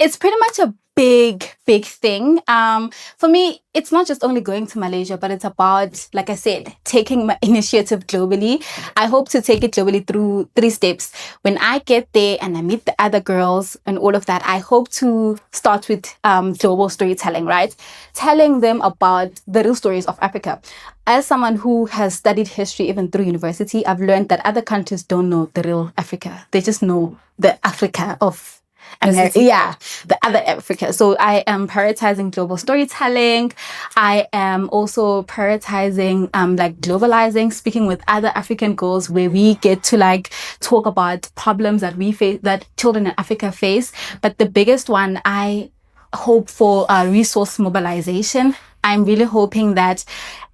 It's pretty much a big thing. For me, it's not just only going to Malaysia, but it's about, like I said, taking my initiative globally. I hope to take it globally through 3 steps. When I get there and I meet the other girls and all of that, I hope to start with global storytelling, right? Telling them about the real stories of Africa. As someone who has studied history even through university, I've learned that other countries don't know the real Africa. They just know the Africa of America, the other Africa. So I am prioritizing global storytelling. I am also prioritizing like globalizing, speaking with other African girls where we get to like talk about problems that we face, that children in Africa face. But the biggest one, I hope for resource mobilization. I'm really hoping that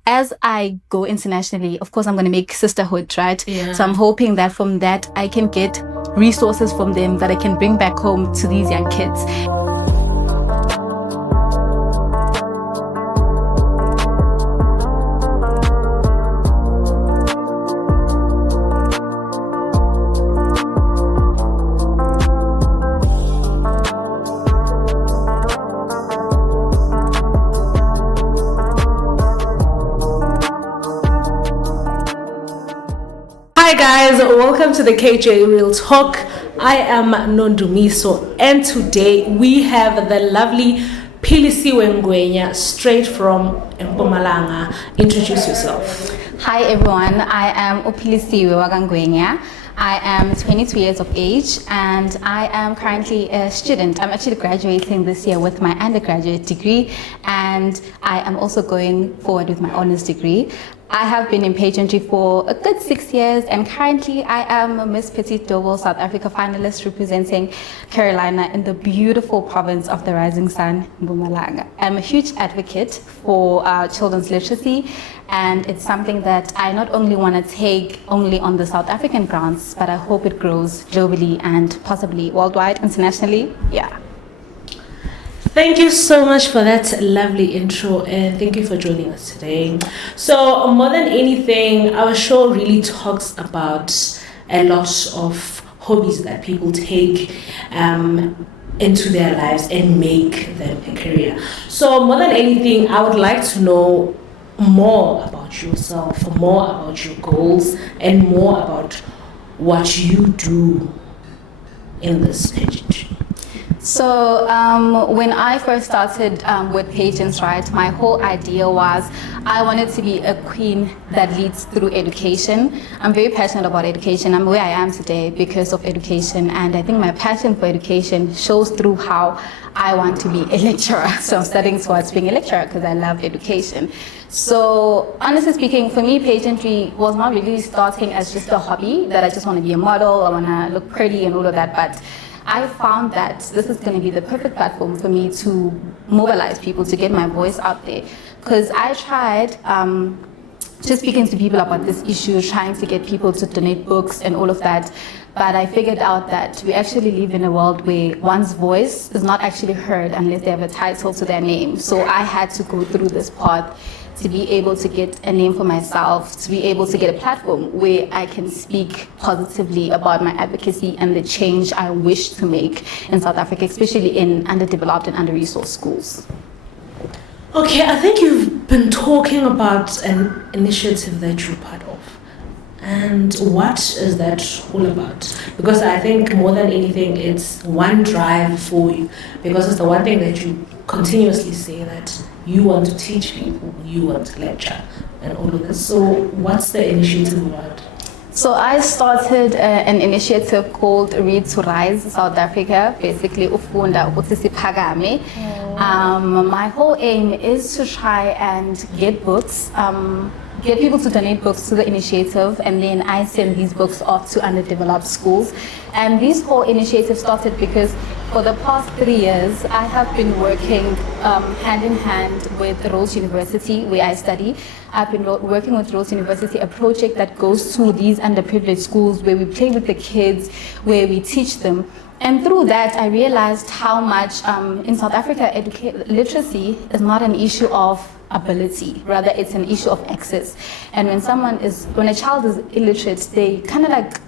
as I go internationally, of course, I'm going to make sisterhood, right? Yeah. So I'm hoping that from that, I can get resources from them that I can bring back home to these young kids. Hi guys, welcome to the KJ Real Talk. I am Nondumiso, and today we have the lovely Philisiwe Ngwenya straight from Mpumalanga. Introduce yourself. Hi everyone, I am Philisiwe Ngwenya. I am 22 years of age and I am currently a student. I'm actually graduating this year with my undergraduate degree, and I am also going forward with my honors degree. I have been in pageantry for a good 6 years, and currently I am a Miss Petite Double South Africa finalist representing Carolina in the beautiful province of the Rising Sun, Mpumalanga. I'm a huge advocate for children's literacy, and it's something that I not only want to take only on the South African grounds, but I hope it grows globally and possibly worldwide, internationally. Yeah. Thank you so much for that lovely intro, and thank you for joining us today. So, more than anything, our show really talks about a lot of hobbies that people take into their lives and make them a career. So, more than anything, I would like to know more about yourself, more about your goals, and more about what you do in this pageantry. So when I first started with pageants, right, my whole idea was I wanted to be a queen that leads through education. I'm very passionate about education. I'm where I am today because of education, and I think my passion for education shows through how I want to be a lecturer. So I'm studying towards being a lecturer because I love education. So honestly speaking, for me, pageantry was not really starting as just a hobby that I just want to be a model, I want to look pretty and all of that, but I found that this is going to be the perfect platform for me to mobilize people, to get my voice out there. Because I tried just speaking to people about this issue, trying to get people to donate books and all of that. But I figured out that we actually live in a world where one's voice is not actually heard unless they have a title to their name. So I had to go through this path to be able to get a name for myself, to be able to get a platform where I can speak positively about my advocacy and the change I wish to make in South Africa, especially in underdeveloped and under-resourced schools. Okay, I think you've been talking about an initiative that you're part of. And what is that all about? Because I think more than anything, it's one drive for you. Because it's the one thing that you continuously say that you want to teach people, you want to lecture, and all of this. So what's the initiative about? So I started an initiative called Read to Rise South Africa, basically Ufunda Ukuthi Siphakame. My whole aim is to try and get books, get people to donate books to the initiative, and then I send these books off to underdeveloped schools. And this whole initiative started because for the past 3 years, I have been working hand in hand with Rhodes University, where I study. I've been working with Rhodes University, a project that goes to these underprivileged schools where we play with the kids, where we teach them. And through that, I realized how much in South Africa, literacy is not an issue of ability, rather it's an issue of access. And when a child is illiterate, they kind of like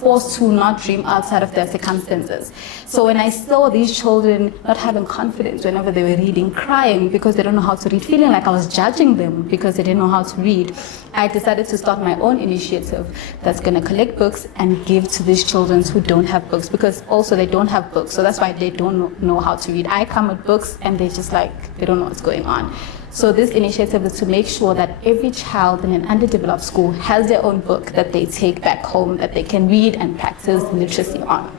forced to not dream outside of their circumstances. So when I saw these children not having confidence whenever they were reading, crying because they don't know how to read, feeling like I was judging them because they didn't know how to read, I decided to start my own initiative that's going to collect books and give to these children who don't have books, because also they don't have books. So that's why they don't know how to read. I come with books and they just like, they don't know what's going on. So this initiative is to make sure that every child in an underdeveloped school has their own book that they take back home that they can read and practice literacy on.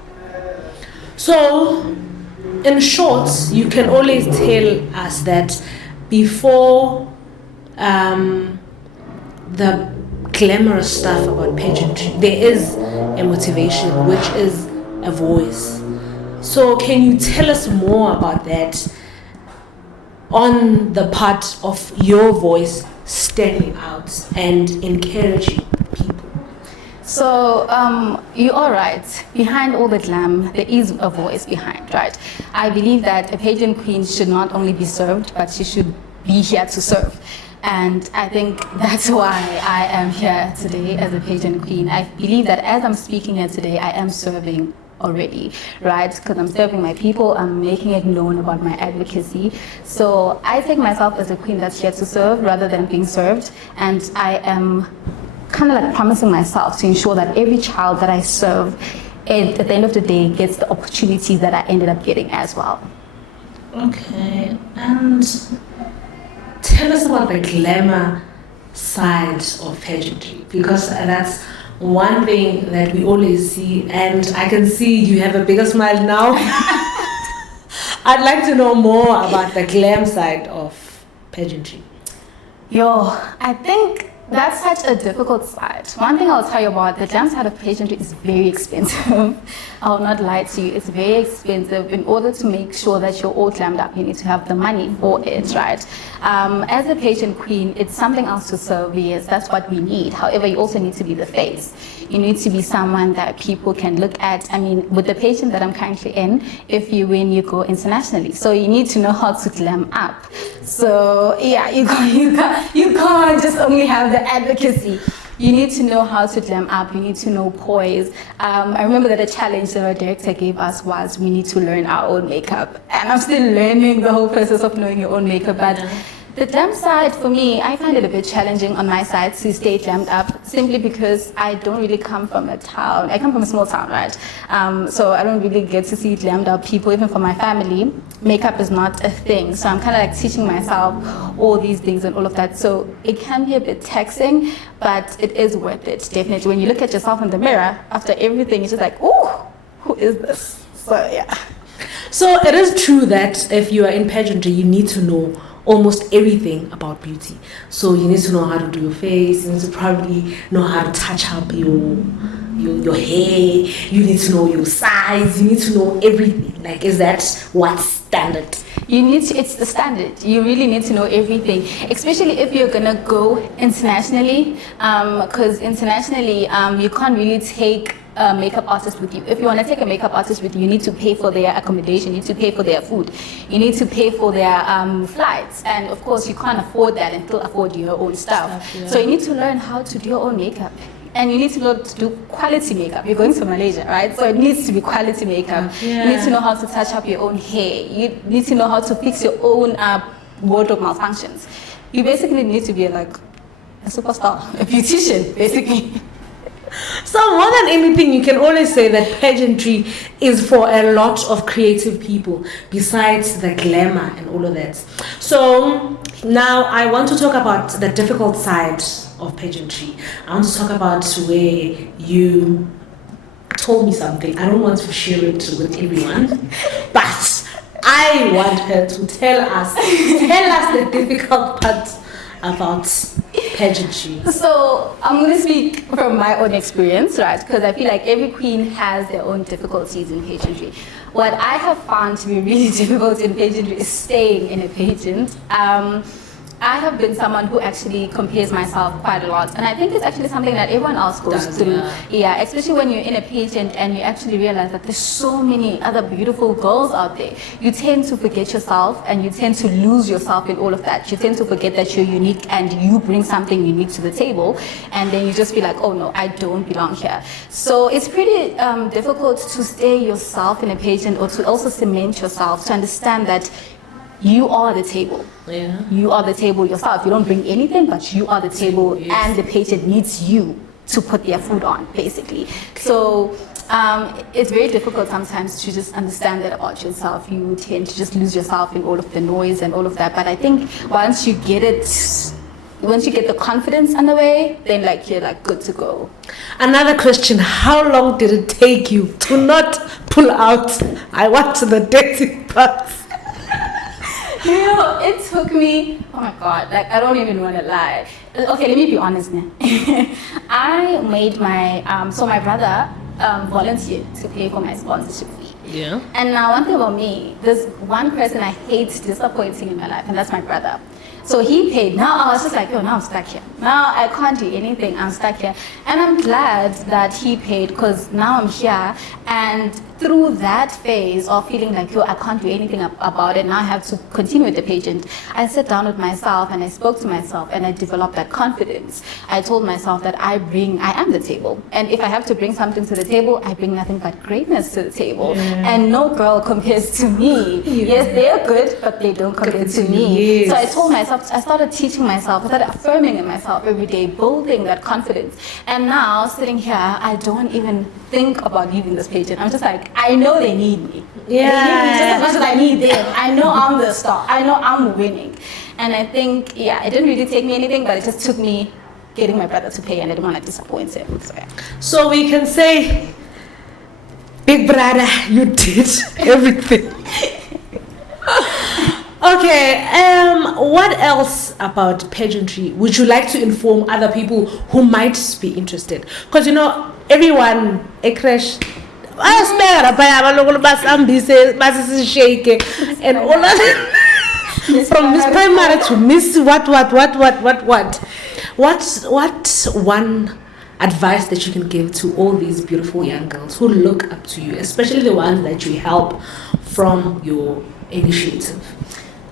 So, in short, you can always tell us that before the glamorous stuff about pageantry, there is a motivation, which is a voice. So, can you tell us more about that on the part of your voice standing out and encouraging people? So you are right. Behind all the glam, there is a voice behind, right? I believe that a pageant queen should not only be served, but she should be here to serve. And I think that's why I am here today as a pageant queen. I believe that as I'm speaking here today, I am serving already, right? Because I'm serving my people, I'm making it known about my advocacy. So I take myself as a queen that's here to serve rather than being served. And I am kind of like promising myself to ensure that every child that I serve at the end of the day gets the opportunities that I ended up getting as well. Okay, and tell us about the glamour side of pageantry, because that's one thing that we always see, and I can see you have a bigger smile now. I'd like to know more about the glam side of pageantry. I think that's such a difficult side. One thing I'll tell you about the glam side of pageantry is very expensive. I'll not lie to you, it's very expensive. In order to make sure that you're all glammed up, you need to have the money for it, right? As a pageant queen, it's something else to serve, yes, that's what we need. However, you also need to be the face. You need to be someone that people can look at. I mean, with the pageant that I'm currently in, if you win, you go internationally. So you need to know how to glam up. So yeah, you can't just only have the advocacy. You need to know how to glam up. You need to know poise. I remember that the challenge that our director gave us was we need to learn our own makeup. And I'm still learning the whole process of knowing your own makeup. But the glam side, for me, I find it a bit challenging on my side to stay glammed up, simply because I don't really come from a town. I come from a small town, right? So I don't really get to see glammed up people. Even for my family, makeup is not a thing. So I'm kind of like teaching myself all these things and all of that. So it can be a bit taxing, but it is worth it, definitely. When you look at yourself in the mirror, after everything, it's just like, ooh, who is this? So yeah. So it is true that if you are in pageantry, you need to know almost everything about beauty. So you need to know how to do your face, you need to probably know how to touch up your hair, you need to know your size, you need to know everything. Like, is that what's standard? It's the standard. You really need to know everything, especially if you're gonna go internationally, because internationally you can't really take a makeup artist with you. If you want to take a makeup artist with you, you need to pay for their accommodation, you need to pay for their food, you need to pay for their flights, and of course you can't afford that and still afford your own stuff. Yeah. So you need to learn how to do your own makeup. And you need to learn to do quality makeup. You're going to Malaysia, right? So it needs to be quality makeup. Yeah. You need to know how to touch up your own hair. You need to know how to fix your own wardrobe malfunctions. You basically need to be like a superstar, a beautician, basically. So more than anything, you can always say that pageantry is for a lot of creative people, besides the glamour and all of that. So now I want to talk about the difficult side of pageantry. I want to talk about where you told me something. I don't want to share it with everyone, but I want her to tell us the difficult part about pageantry. So I'm going to speak from my own experience, right? Because I feel like every queen has their own difficulties in pageantry. What I have found to be really difficult in pageantry is staying in a pageant. I have been someone who actually compares myself quite a lot, and I think it's actually something that everyone else goes through. Yeah, especially when you're in a pageant and you actually realize that there's so many other beautiful girls out there. You tend to forget yourself, and you tend to lose yourself in all of that. You tend to forget that you're unique and you bring something unique to the table, and then you just feel like, oh no, I don't belong here. So it's pretty difficult to stay yourself in a pageant, or to also cement yourself, to understand that you are the table. Yeah. You are the table yourself. You don't bring anything, but you are the table, Yes. and the patient needs you to put their food on, basically. So it's very difficult sometimes to just understand that about yourself. You tend to just lose yourself in all of the noise and all of that. But I think once you get the confidence on the way, then like you're like good to go. Another question: how long did it take you to not pull out? I want to the dirty parts. You know, it took me, oh my God, like I don't even want to lie. Okay, let me be honest now. I made my, so my brother volunteered to pay for my sponsorship fee. Yeah. And now one thing about me, there's one person I hate disappointing in my life, and that's my brother. So he paid. Now I was just like, yo, now I'm stuck here. Now I can't do anything. I'm stuck here. And I'm glad that he paid, because now I'm here. And through that phase of feeling like, yo, I can't do anything about it, now I have to continue with the pageant, I sat down with myself and I spoke to myself and I developed that confidence. I told myself that I am the table. And if I have to bring something to the table, I bring nothing but greatness to the table. Yeah. And no girl compares to me. Yes, they are good, but they don't compare to me. Yes. So I told myself, I started teaching myself, I started affirming in myself every day, building that confidence. And now, sitting here, I don't even think about leaving this pageant. I'm just like, I know they need me. Yeah. They need me just as much as I need them. I know I'm the star. I know I'm winning. And I think, yeah, it didn't really take me anything, but it just took me getting my brother to pay, and I didn't want to disappoint him. So, yeah. So we can say, big brother, you did everything. Okay, what else about pageantry would you like to inform other people who might be interested? Because you know, everyone, a crash, and all that. From Miss Primary to Miss what? What's one advice that you can give to all these beautiful young girls who look up to you, especially the ones that you help from your initiative?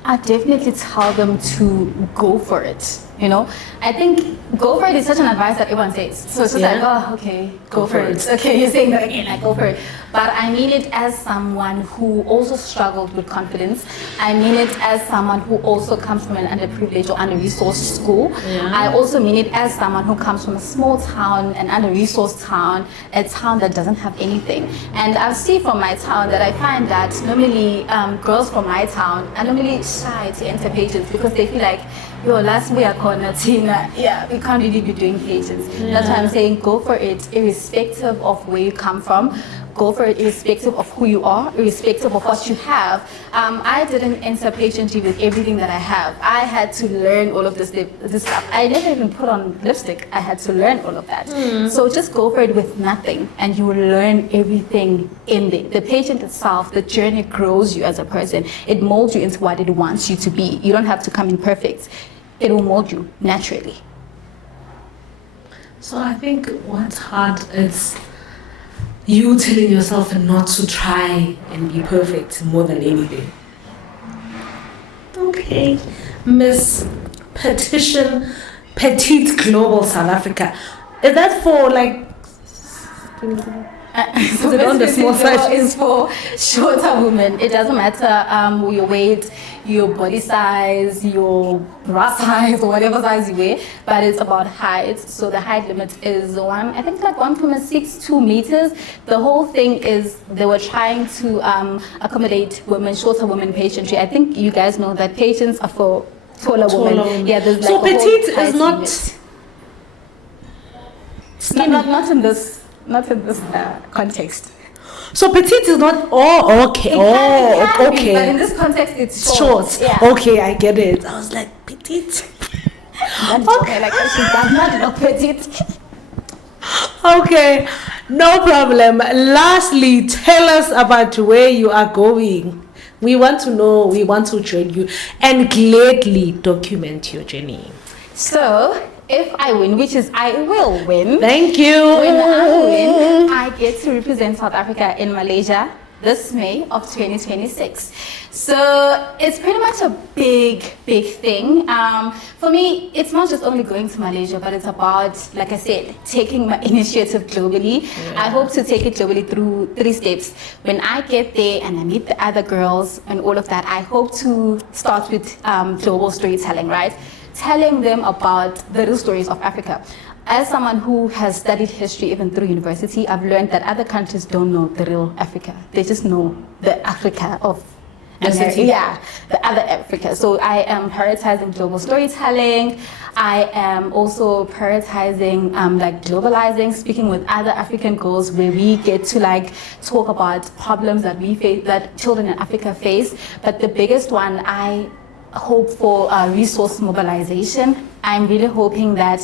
I definitely tell them to go for it. You know, I think go for it is such an advice that everyone says. So it's just like, oh, okay, go for it. Okay, you're saying that again, like go for it. But I mean it as someone who also struggled with confidence. I mean it as someone who also comes from an underprivileged or under-resourced school. Yeah. I also mean it as someone who comes from a small town, an under-resourced town, a town that doesn't have anything. And I see from my town that I find that normally girls from my town are normally shy to enter pageants because they feel like, yo, last week I called Natina. Yeah, we can't really be doing pageants. Yeah. That's why I'm saying go for it, irrespective of where you come from. Go for it, irrespective of who you are, irrespective of what you have. I didn't enter pageantry with everything that I have. I had to learn all of this stuff. I never even put on lipstick. I had to learn all of that. So just go for it with nothing, and you will learn everything in there. The pageant itself, the journey grows you as a person. It molds you into what it wants you to be. You don't have to come in perfect. It will mold you naturally. So I think what's hard is you telling yourself not to try and be perfect more than anything. Okay. Miss Petition Petite Global South Africa. Is that for like... So it on the small side? Is for shorter women. It doesn't matter your weight, your body size, your bra size, or whatever size you wear, but it's about height. So the height limit is I think like 1.62 meters. The whole thing is they were trying to accommodate women, shorter women pageantry. I think you guys know that pageants are for taller women. Yeah, there's like so petite is not in this. Not in this context. So petite is not. Oh, okay. It can be, Okay. but in this context, it's Short. Yeah. Okay, I get it. I was like petite. Okay, like she does not look petite. Okay, no problem. Lastly, tell us about where you are going We want to know, we want to join you and gladly document your journey. So, if I win, which is I will win. Thank you. When I win, I get to represent South Africa in Malaysia this May of 2026. So it's pretty much a big thing. For me, it's not just only going to Malaysia, but it's about, like I said, taking my initiative globally. Yeah. I hope to take it globally through 3 steps. When I get there and I meet the other girls and all of that, I hope to start with global storytelling, right? Telling them about the real stories of Africa. As someone who has studied history even through university, I've learned that other countries don't know the real Africa. They just know the Africa of America. Yeah, the other Africa. So I am prioritizing global storytelling. I am also prioritizing like globalizing, speaking with other African girls where we get to like talk about problems that we face, that children in Africa face. But the biggest one, I hope for resource mobilization. I'm really hoping that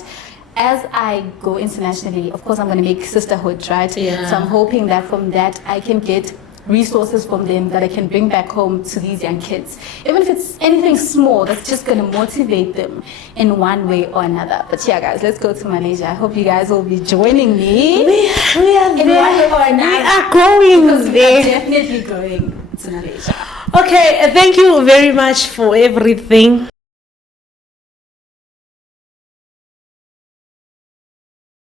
as I go internationally, of course I'm going to make sisterhood, right? Yeah. So I'm hoping that from that I can get resources from them that I can bring back home to these young kids. Even if it's anything small, that's just going to motivate them in one way or another. But yeah, guys, let's go to Malaysia. I hope you guys will be joining me. We are in one way or another. We are going because we there. are definitely going to Malaysia. Okay, thank you very much for everything.